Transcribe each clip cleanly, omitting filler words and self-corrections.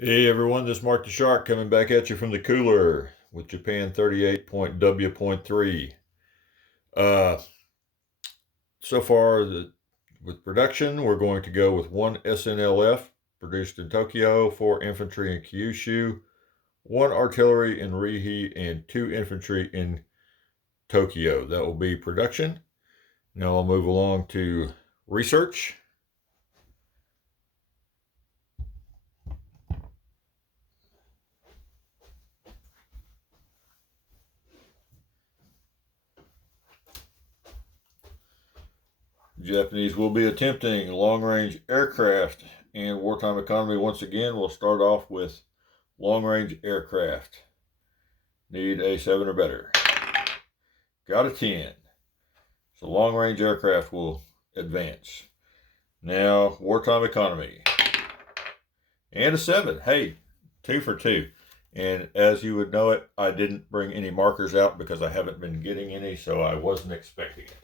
Hey everyone, this is Mark the Shark coming back at you from the cooler with Japan 38.W.3. Uh, so far, with production, we're going to go with one SNLF produced in Tokyo, 4 infantry in Kyushu, 1 artillery in Rihe, and 2 infantry in Tokyo. That will be production. Now I'll move along to research. The Japanese will be attempting long-range aircraft and wartime economy. Once again, we'll start off with long-range aircraft. Need a 7 or better. Got a 10. So long-range aircraft will advance. Now, wartime economy. And a 7. Hey, 2 for 2. And as you would know it, I didn't bring any markers out because I haven't been getting any, so I wasn't expecting it.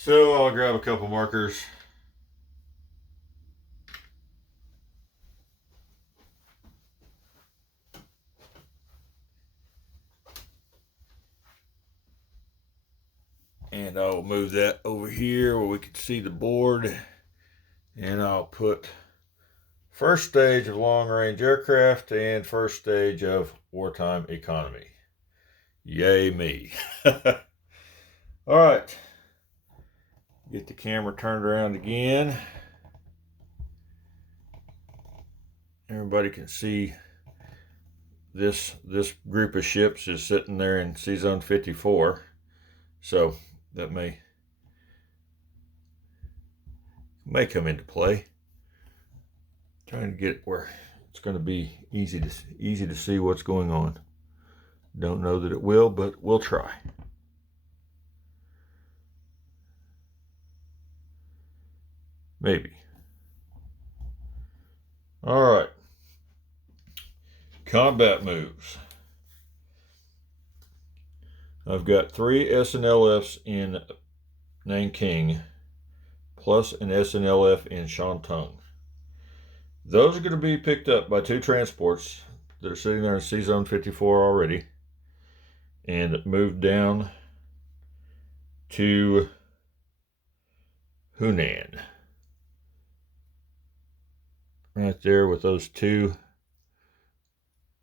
So I'll grab a couple markers. And I'll move that over here where we can see the board. And I'll put first stage of long-range aircraft and first stage of wartime economy. Yay me. All right. Get the camera turned around again. Everybody can see this group of ships is sitting there in Sea Zone 54. So that may come into play. Trying to get where it's going to be easy to see what's going on. Don't know that it will, but we'll try. Maybe. All right. Combat moves. I've got 3 SNLFs in Nanking, plus an SNLF in Shantung. Those are going to be picked up by 2 transports that are sitting there in Sea Zone 54 already, and moved down to Hunan. Right there with those 2.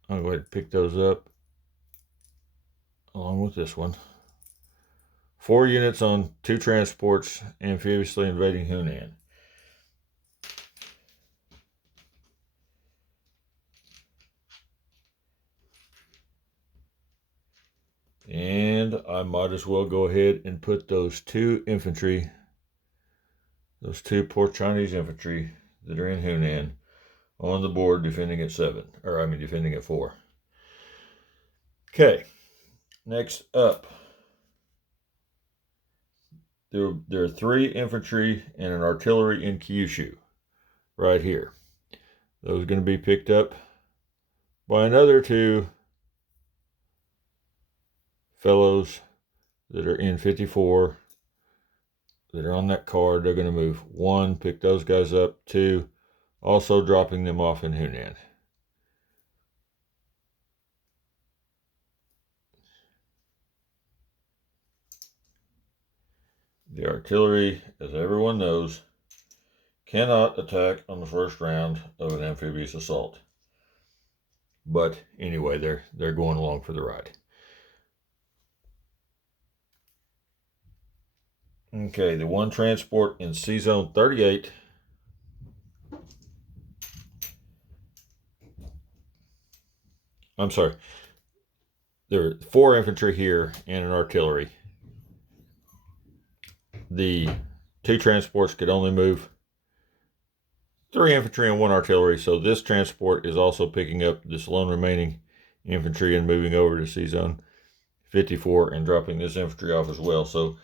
I'll go ahead and pick those up along with this one. 4 units on 2 transports amphibiouly invading Hunan. And I might as well go ahead and put those 2 infantry, those 2 poor Chinese infantry that are in Hunan, on the board defending at 7, or defending at 4. Okay, next up, there are 3 infantry and an artillery in Kyushu, right here. Those are going to be picked up by another 2 fellows that are in 54 that are on that card. They're going to move 1, pick those guys up, 2, also dropping them off in Hunan. The artillery, as everyone knows, cannot attack on the first round of an amphibious assault. But anyway, they're going along for the ride. Okay, the 1 transport in Sea Zone 38. I'm sorry. There are 4 infantry here and an artillery. The 2 transports could only move 3 infantry and 1 artillery, so this transport is also picking up this lone remaining infantry and moving over to Sea Zone 54 and dropping this infantry off as well. So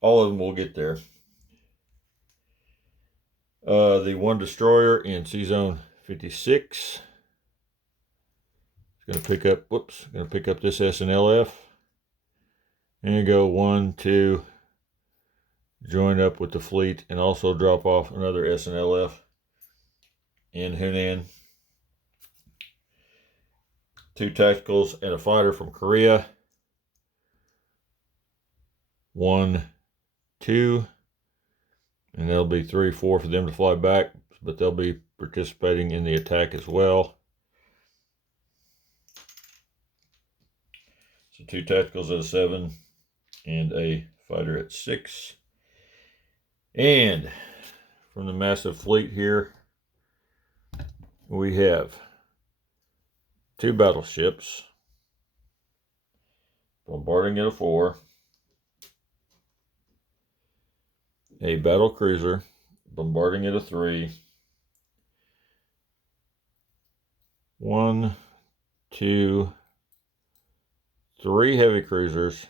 all of them will get there. The 1 destroyer in Sea Zone 56 is going to pick up this SNLF and go 1, 2, join up with the fleet and also drop off another SNLF in Hunan. 2 tacticals and a fighter from Korea. 1, 2, and there'll be 3, 4 for them to fly back, but they'll be participating in the attack as well. So 2 tacticals at a 7 and a fighter at 6. And from the massive fleet here, we have 2 battleships bombarding at a 4, a battle cruiser bombarding at a 3, 1, 2, 3 heavy cruisers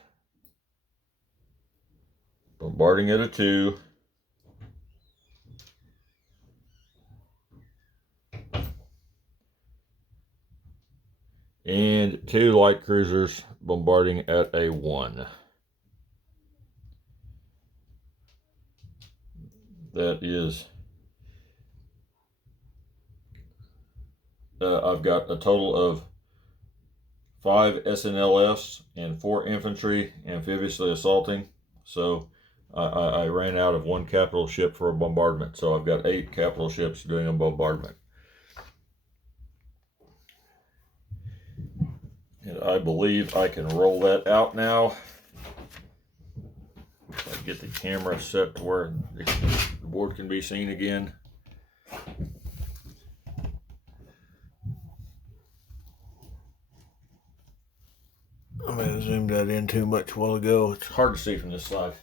bombarding at a 2, and 2 light cruisers bombarding at a 1. That is, I've got a total of 5 SNLFs and 4 infantry amphibiously assaulting. So I ran out of 1 capital ship for a bombardment. So I've got 8 capital ships doing a bombardment. And I believe I can roll that out now. If I get the camera set to where the board can be seen again. I may have zoomed that in too much a while ago. It's hard to see from this side.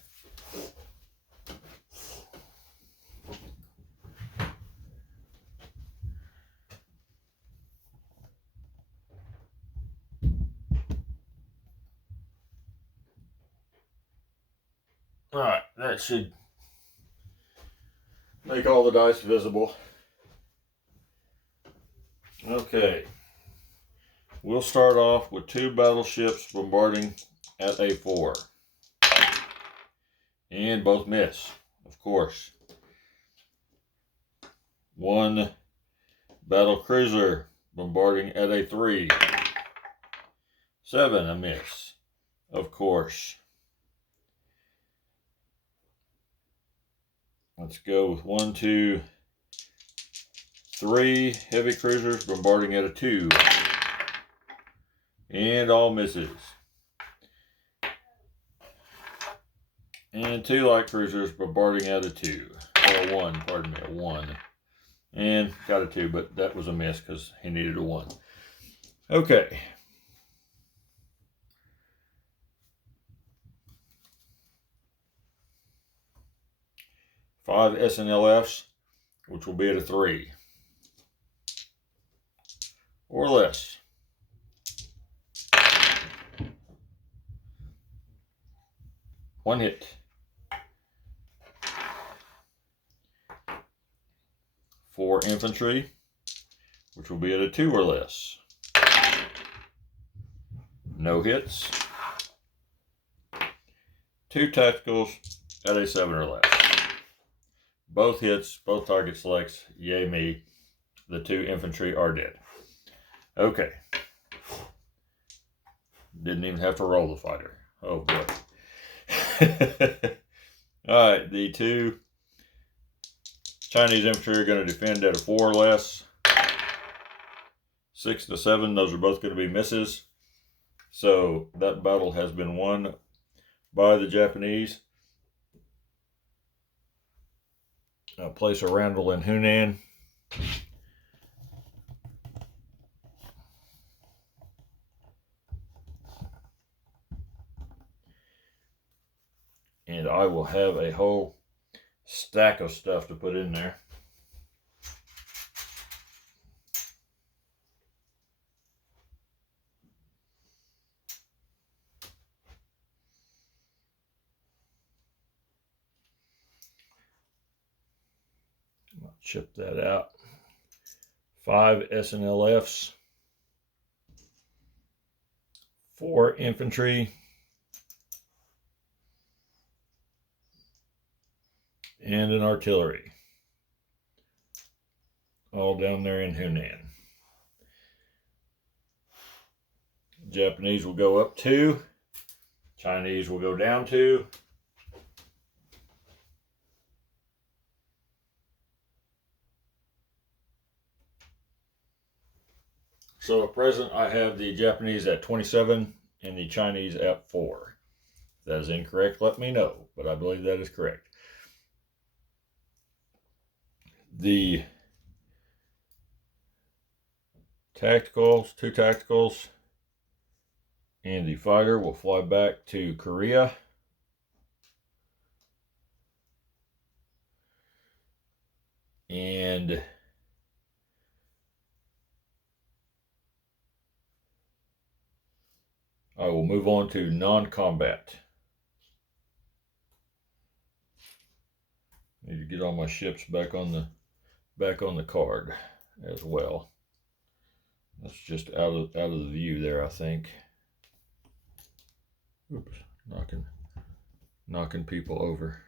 All right, that should make all the dice visible. Okay, we'll start off with 2 battleships bombarding at a 4. And both miss, of course. 1 battle cruiser bombarding at a 3. 7, a miss, of course. Let's go with 1, 2, 3 heavy cruisers bombarding at a 2. And all misses. And 2 light cruisers bombarding at a 2. Or a 1, pardon me, a 1. And got a 2, but that was a miss because he needed a 1. Okay. Five SNLFs, which will be at a 3. Or less. One hit. 4 infantry, which will be at a 2 or less. No hits. 2 tacticals at a 7 or less. Both hits, both target selects, yay me. The 2 infantry are dead. Okay. Didn't even have to roll the fighter. Oh boy. Alright, the 2 Chinese infantry are going to defend at a 4 or less. 6 to 7, those are both going to be misses. So that battle has been won by the Japanese. I'll place a roundel in Hunan. And I will have a whole stack of stuff to put in there. I'll chip that out. 5 SNLFs, 4 infantry, and an artillery. All down there in Hunan. Japanese will go up 2. Chinese will go down 2. So at present, I have the Japanese at 27 and the Chinese at 4. If that is incorrect, let me know, but I believe that is correct. The tacticals, 2 tacticals, and the fighter will fly back to Korea. And I will move on to non-combat. Need to get all my ships back on the card as well. That's just out of the view there, I think. Oops, knocking people over.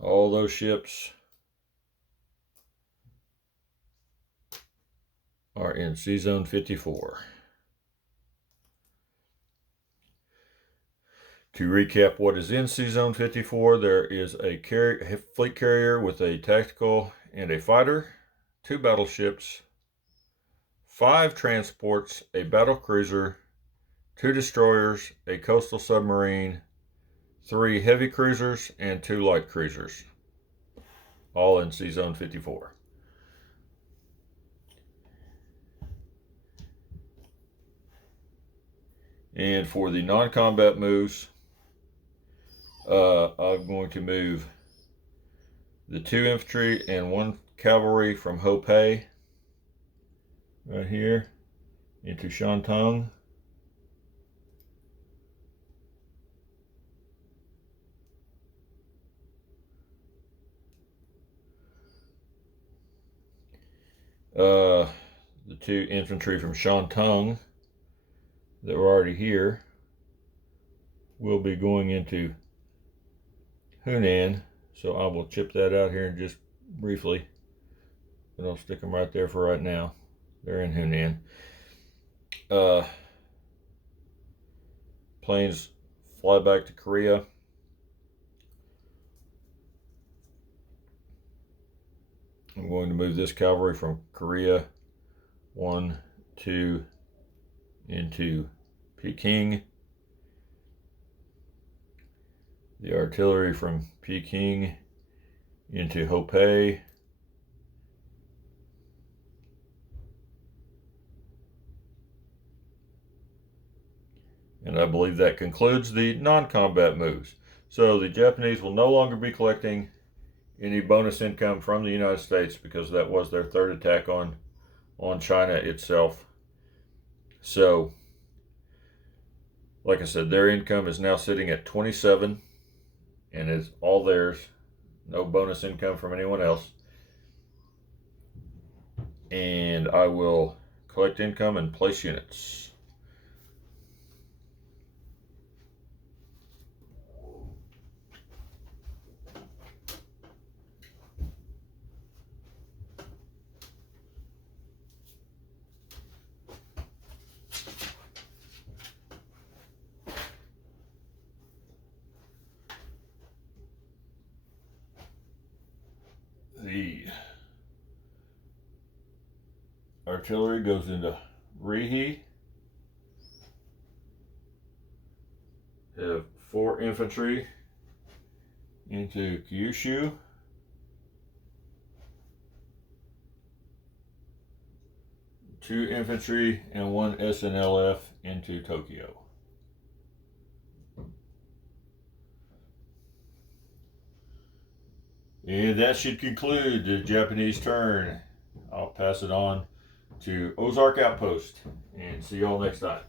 All those ships are in Sea Zone 54. To recap what is in Sea Zone 54, there is a fleet carrier with a tactical and a fighter, 2 battleships, 5 transports, a battle cruiser, 2 destroyers, a coastal submarine, 3 heavy cruisers, and 2 light cruisers. All in Sea Zone 54. And for the non-combat moves, I'm going to move the 2 infantry and 1 cavalry from Hopei right here into Shantung. The 2 infantry from Shantung that were already here will be going into Hunan, so I will chip that out here just briefly, but I'll stick them right there for right now. They're in Hunan. Planes fly back to Korea. I'm going to move this cavalry from Korea 1, 2 into Peking. The artillery from Peking into Hopei. And I believe that concludes the non-combat moves. So the Japanese will no longer be collecting any bonus income from the United States because that was their 3rd attack on China itself. So, like I said, their income is now sitting at 27 and is all theirs. No bonus income from anyone else. And I will collect income and place units. The artillery goes into Rihe. Have 4 infantry into Kyushu. 2 infantry and 1 SNLF into Tokyo. And that should conclude the Japanese turn. I'll pass it on to Ozark Outpost and see y'all next time.